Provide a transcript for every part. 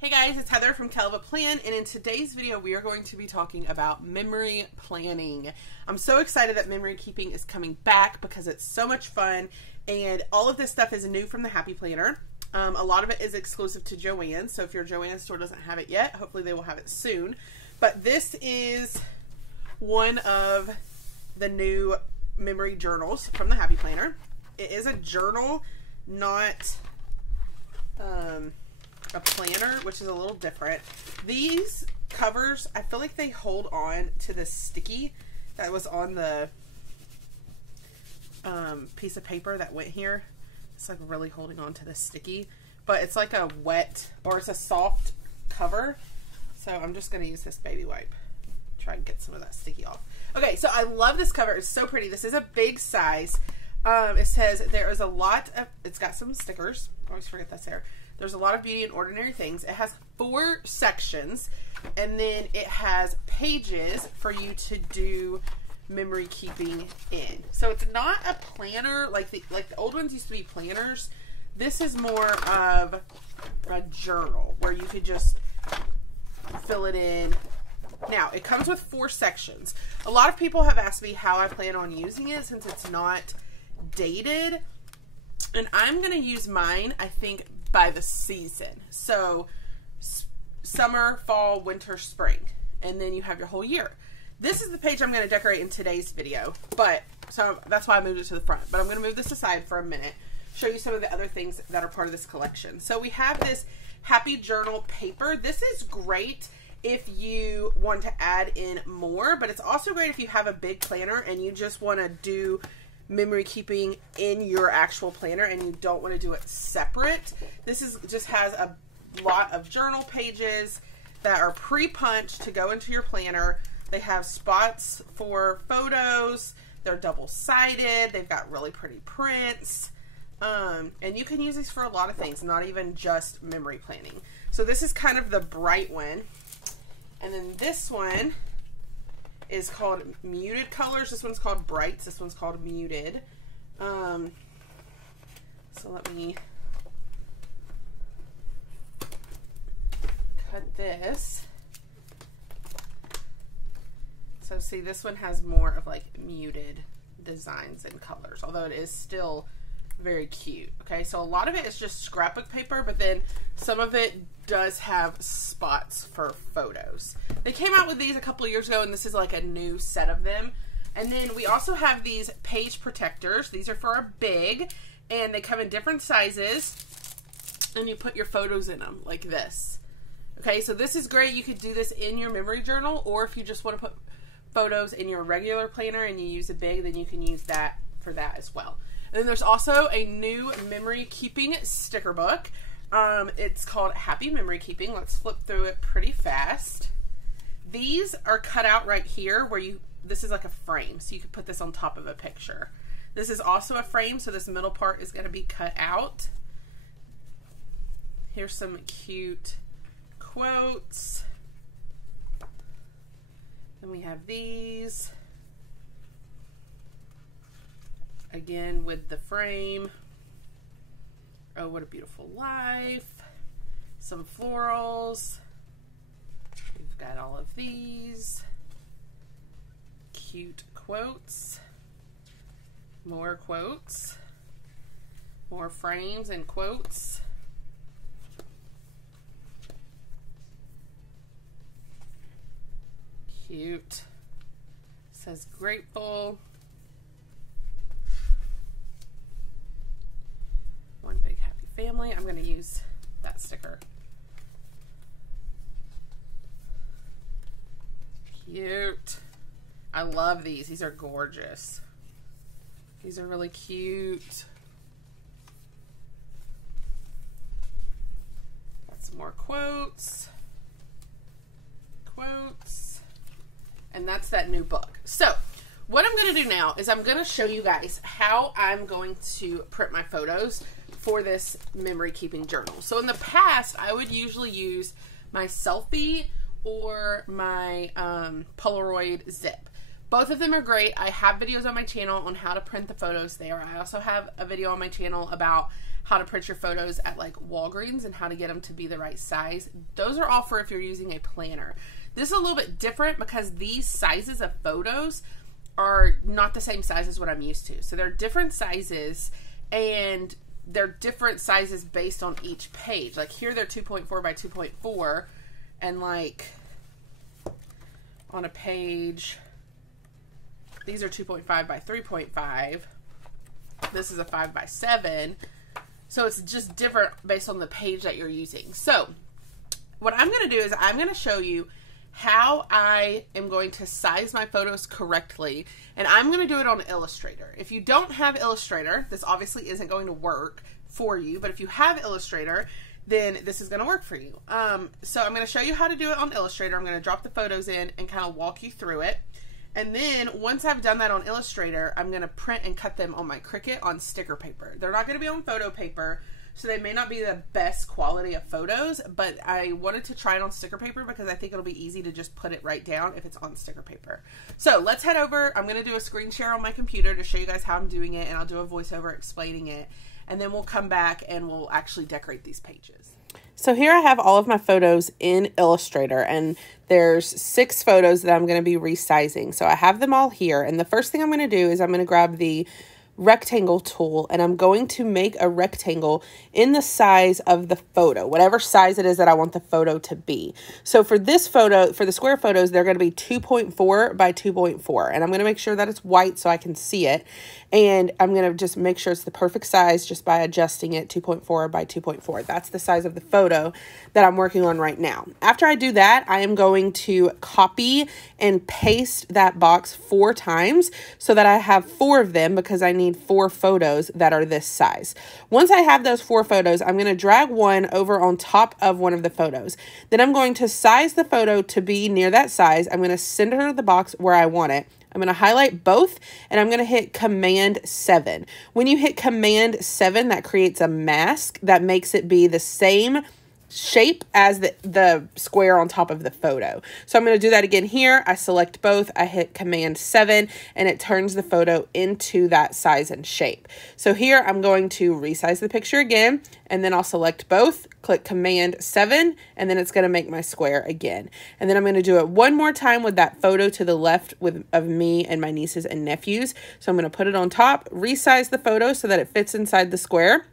Hey guys, it's Heather from Kell Plan, and in today's video we are going to be talking about memory planning. I'm so excited that memory keeping is coming back because it's so much fun, and all of this stuff is new from the Happy Planner. A lot of it is exclusive to Joann, so if your Joann store doesn't have it yet, hopefully they will have it soon. But this is one of the new memory journals from the Happy Planner. It is a journal, not a planner, which is a little different. These covers, I feel like they hold on to the sticky that was on the piece of paper that went here. It's like really holding on to the sticky, but it's like a wet, or it's a soft cover. So I'm just going to use this baby wipe, try and get some of that sticky off. Okay, so I love this cover. It's so pretty. This is a big size. It says there is a lot of, it's got some stickers. I always forget that's there. There's a lot of beauty and ordinary things. It has 4 sections, and then it has pages for you to do memory keeping in. So it's not a planner like the old ones used to be planners. This is more of a journal where you could just fill it in. Now, it comes with 4 sections. A lot of people have asked me how I plan on using it since it's not dated. And I'm going to use mine, I think, by the season. So summer, fall, winter, spring. And then you have your whole year. This is the page I'm going to decorate in today's video. But, so that's why I moved it to the front. But I'm going to move this aside for a minute. Show you some of the other things that are part of this collection. So we have this Happy Journal paper. This is great if you want to add in more. But it's also great if you have a big planner and you just want to do memory keeping in your actual planner and you don't want to do it separate. This is just has a lot of journal pages that are pre-punched to go into your planner. They have spots for photos. They're double-sided. They've got really pretty prints. And you can use these for a lot of things, not even just memory planning. So this is kind of the bright one. And then this one is called Muted Colors. This one's called Brights. This one's called Muted. So let me cut this. So see, this one has more of like muted designs and colors, although it is still very cute. Okay, so a lot of it is just scrapbook paper, but then some of it does have spots for photos. They came out with these a couple of years ago, and this is like a new set of them. And then we also have these page protectors. These are for a big, and they come in different sizes, and you put your photos in them like this. Okay, so this is great. You could do this in your memory journal, or if you just want to put photos in your regular planner and you use a big, then you can use that for that as well. And then there's also a new memory keeping sticker book. It's called Happy Memory Keeping. Let's flip through it pretty fast. These are cut out right here where this is like a frame, so you could put this on top of a picture. This is also a frame, so this middle part is going to be cut out. Here's some cute quotes. Then we have these. Again with the frame. Oh, what a beautiful life. Some florals. We've got all of these. Cute quotes. More quotes. More frames and quotes. Cute. Says grateful. One big happy family. I'm going to use that sticker. Cute. I love these. These are gorgeous. These are really cute. Got some more quotes. Quotes. And that's that new book. So what I'm going to do now is I'm going to show you guys how I'm going to print my photos for this memory keeping journal. So in the past, I would usually use my selfie or my Polaroid zip. Both of them are great. I have videos on my channel on how to print the photos there. I also have a video on my channel about how to print your photos at like Walgreens and how to get them to be the right size. Those are all for if you're using a planner. This is a little bit different because these sizes of photos are not the same size as what I'm used to. So they're different sizes, and they're different sizes based on each page. Like here they're 2.4 by 2.4, and like on a page, these are 2.5 by 3.5. This is a 5 by 7. So it's just different based on the page that you're using. So what I'm going to do is I'm going to show you how I am going to size my photos correctly, and I'm going to do it on Illustrator. If you don't have Illustrator, this obviously isn't going to work for you, but if you have Illustrator, then this is going to work for you. So I'm going to show you how to do it on Illustrator. I'm going to drop the photos in and kind of walk you through it. And then once I've done that on Illustrator, I'm going to print and cut them on my Cricut on sticker paper. They're not going to be on photo paper, so they may not be the best quality of photos, but I wanted to try it on sticker paper because I think it'll be easy to just put it right down if it's on sticker paper. So let's head over. I'm going to do a screen share on my computer to show you guys how I'm doing it, and I'll do a voiceover explaining it. And then we'll come back and we'll actually decorate these pages. So here I have all of my photos in Illustrator, and there's 6 photos that I'm going to be resizing. So I have them all here, and the first thing I'm going to do is I'm going to grab the rectangle tool, and I'm going to make a rectangle in the size of the photo, whatever size it is that I want the photo to be. So for this photo, for the square photos, they're going to be 2.4 by 2.4, and I'm going to make sure that it's white so I can see it, and I'm going to just make sure it's the perfect size just by adjusting it 2.4 by 2.4. That's the size of the photo that I'm working on right now. After I do that, I am going to copy and paste that box 4 times so that I have 4 of them, because I need 4 photos that are this size. Once I have those 4 photos, I'm going to drag one over on top of one of the photos. Then I'm going to size the photo to be near that size. I'm going to center the box where I want it. I'm going to highlight both, and I'm going to hit Command 7. When you hit Command 7, that creates a mask that makes it be the same shape as the square on top of the photo. So I'm going to do that again here. I select both, I hit Command 7, and it turns the photo into that size and shape. So here I'm going to resize the picture again, and then I'll select both, click Command 7, and then it's going to make my square again. And then I'm going to do it one more time with that photo to the left of me and my nieces and nephews. So I'm going to put it on top, resize the photo so that it fits inside the square.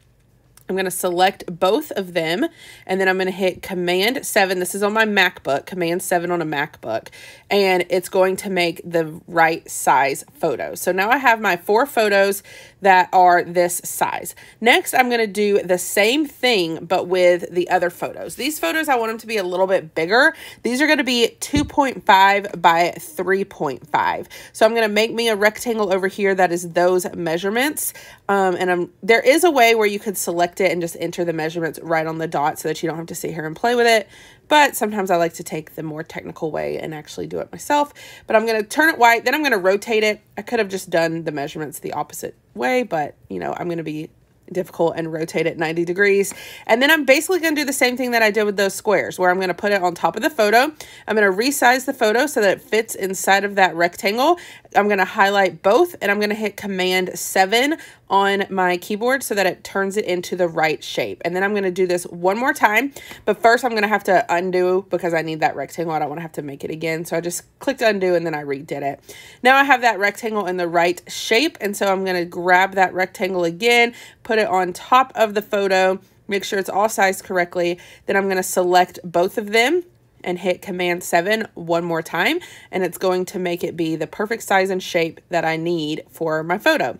I'm going to select both of them, and then I'm going to hit Command 7. This is on my MacBook, Command 7 on a MacBook, and it's going to make the right size photo. So now I have my 4 photos that are this size. Next, I'm going to do the same thing, but with the other photos. These photos, I want them to be a little bit bigger. These are going to be 2.5 by 3.5. So I'm going to make me a rectangle over here that is those measurements. There is a way where you could select it and just enter the measurements right on the dot so that you don't have to sit here and play with it. But sometimes I like to take the more technical way and actually do it myself. But I'm going to turn it white, then I'm going to rotate it. I could have just done the measurements the opposite way, but you know, I'm going to be difficult and rotate it 90 degrees. And then I'm basically going to do the same thing that I did with those squares, where I'm going to put it on top of the photo. I'm going to resize the photo so that it fits inside of that rectangle. I'm going to highlight both, and I'm going to hit Command 7 on my keyboard so that it turns it into the right shape. And then I'm going to do this one more time, but first I'm going to have to undo because I need that rectangle. I don't want to have to make it again. So I just clicked undo and then I redid it. Now I have that rectangle in the right shape, and so I'm going to grab that rectangle again, put it on top of the photo, make sure it's all sized correctly. Then I'm going to select both of them and hit Command 7 one more time, and it's going to make it be the perfect size and shape that I need for my photo.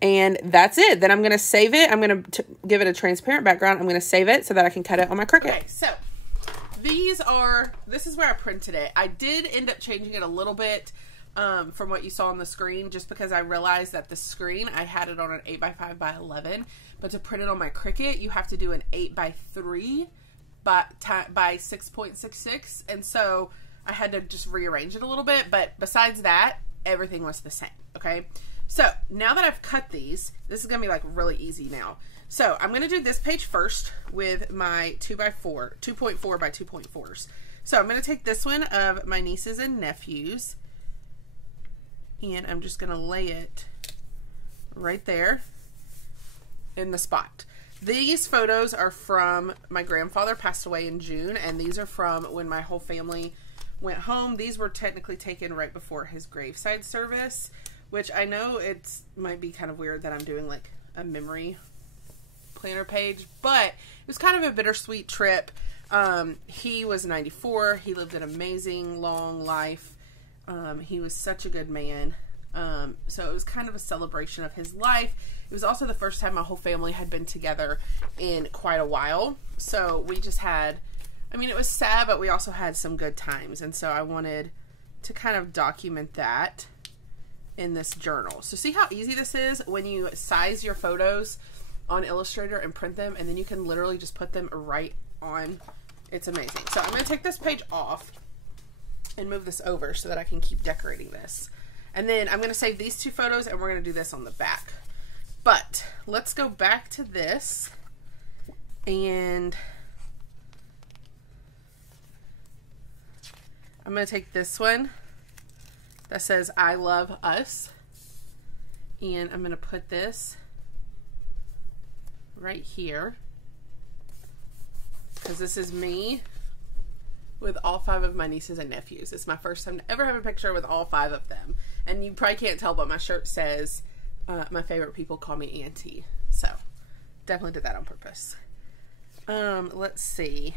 And that's it. Then I'm going to save it. I'm going to give it a transparent background. I'm going to save it so that I can cut it on my Cricut. Okay, so this is where I printed it. I did end up changing it a little bit from what you saw on the screen, just because I realized that the screen, I had it on an 8x5 by 11, but to print it on my Cricut, you have to do an 8x3 by 6.66, and so I had to just rearrange it a little bit, but besides that, everything was the same, okay? So now that I've cut these, this is going to be like really easy now. So I'm going to do this page first with my 2.4 by 2.4s. So I'm going to take this one of my nieces and nephews, and I'm just going to lay it right there in the spot. These photos are from my grandfather passed away in June, and these are from when my whole family went home. These were technically taken right before his graveside service, which I know it might be kind of weird that I'm doing like a memory planner page, but it was kind of a bittersweet trip. He was 94. He lived an amazing long life. He was such a good man. So it was kind of a celebration of his life. It was also the first time my whole family had been together in quite a while. So we just had, I mean, it was sad, but we also had some good times. And so I wanted to kind of document that in this journal. So see how easy this is when you size your photos on Illustrator and print them, and then you can literally just put them right on. It's amazing. So I'm going to take this page off and move this over so that I can keep decorating this. And then I'm going to save these two photos, and we're going to do this on the back. But let's go back to this, and I'm going to take this one that says I love us, and I'm going to put this right here because this is me with all 5 of my nieces and nephews. It's my first time to ever have a picture with all 5 of them. And you probably can't tell, but my shirt says, my favorite people call me Auntie. So, definitely did that on purpose. Let's see.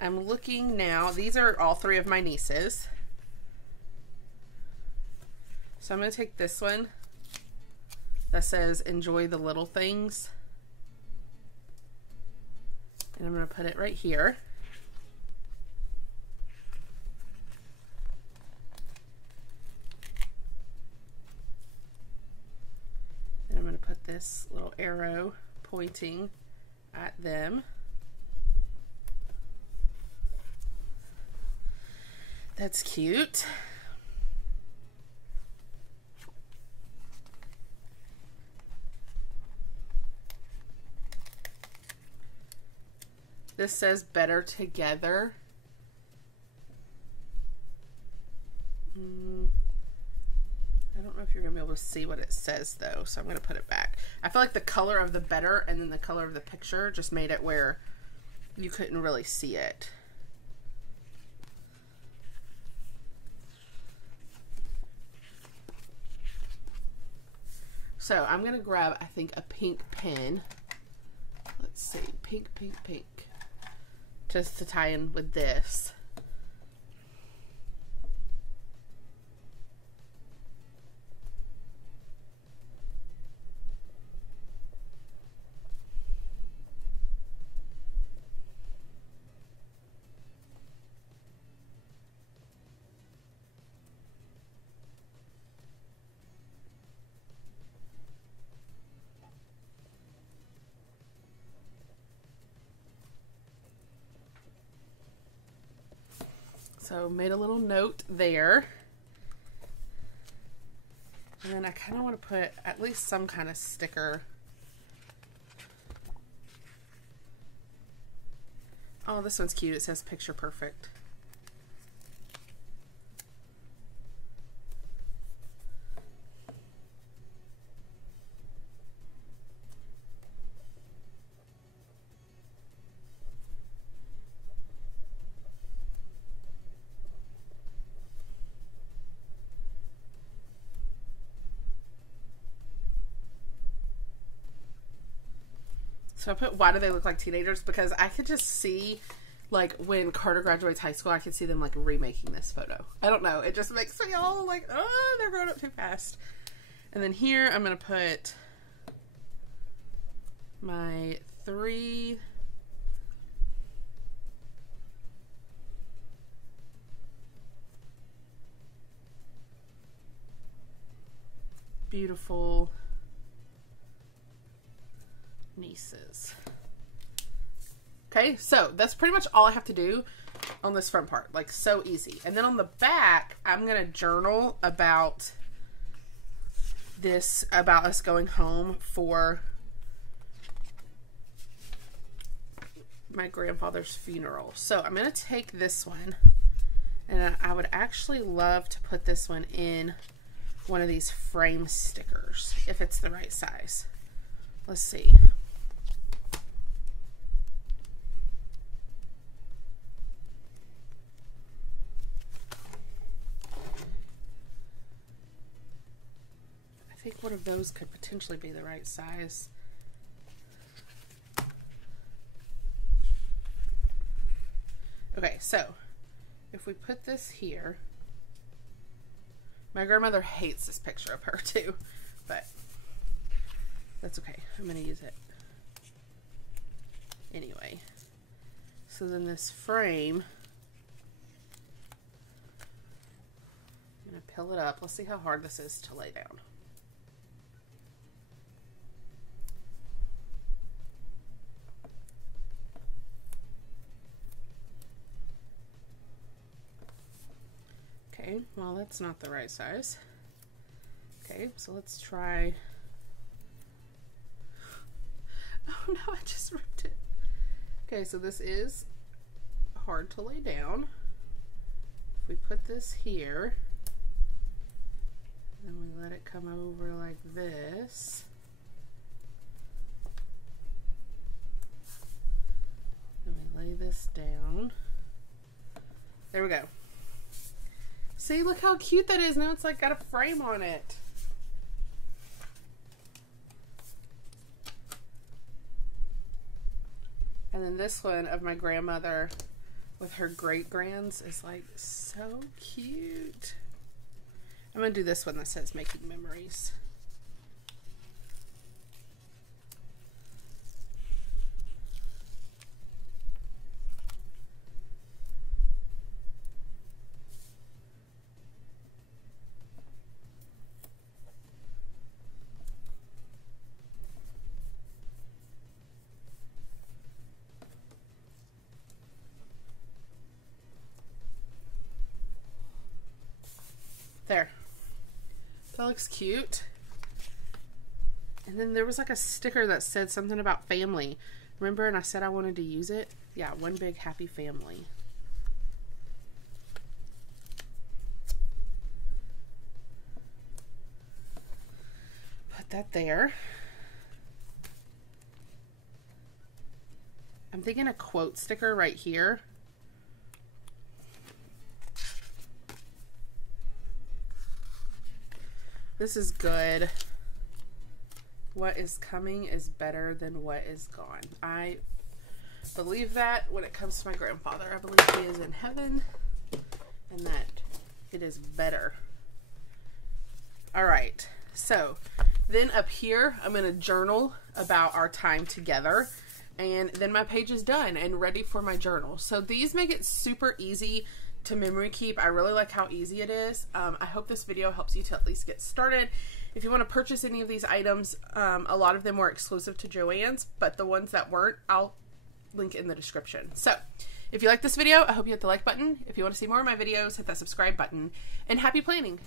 I'm looking now. These are all 3 of my nieces. So I'm going to take this one that says, enjoy the little things. And I'm going to put it right here. And I'm going to put this little arrow pointing at them. That's cute. This says better together. I don't know if you're going to be able to see what it says though, so I'm going to put it back. I feel like the color of the better and then the color of the picture just made it where you couldn't really see it. So I'm going to grab, I think, a pink pen. Let's see, pink, pink, pink. Just to tie in with this. So made a little note there. And then I kind of want to put at least some kind of sticker. Oh, this one's cute. It says picture perfect. So I put, why do they look like teenagers? Because I could just see, like, when Carter graduates high school, I could see them, like, remaking this photo. I don't know. It just makes me all, like, oh, they're growing up too fast. And then here, I'm going to put my 3 beautiful nieces. Okay, so that's pretty much all I have to do on this front part. Like, so easy. And then on the back, I'm going to journal about this, about us going home for my grandfather's funeral. So I'm going to take this one, and I would actually love to put this one in one of these frame stickers, if it's the right size. Let's see. think one of those could potentially be the right size. Okay, so if we put this here, my grandmother hates this picture of her too, but that's okay. I'm going to use it anyway. So then this frame, I'm going to pill it up. Let's see how hard this is to lay down. Okay, well that's not the right size. Okay, so let's try. Oh no, I just ripped it. Okay, so this is hard to lay down. If we put this here, then we let it come over like this. Then we lay this down. There we go. See, look how cute that is. Now it's like got a frame on it. And then this one of my grandmother with her great-grands is like so cute. I'm going to do this one that says making memories. There. That looks cute. And then there was like a sticker that said something about family. Remember, and I said I wanted to use it? Yeah, one big happy family. Put that there. I'm thinking a quote sticker right here. This is good. What is coming is better than what is gone. I believe that when it comes to my grandfather. I believe he is in heaven and that it is better. All right. So then up here, I'm going to journal about our time together. And then my page is done and ready for my journal. So these make it super easy to memory keep. I really like how easy it is. I hope this video helps you to at least get started. If you want to purchase any of these items, a lot of them were exclusive to Joann's, but the ones that weren't, I'll link in the description. So if you like this video, I hope you hit the like button. If you want to see more of my videos, hit that subscribe button, and happy planning.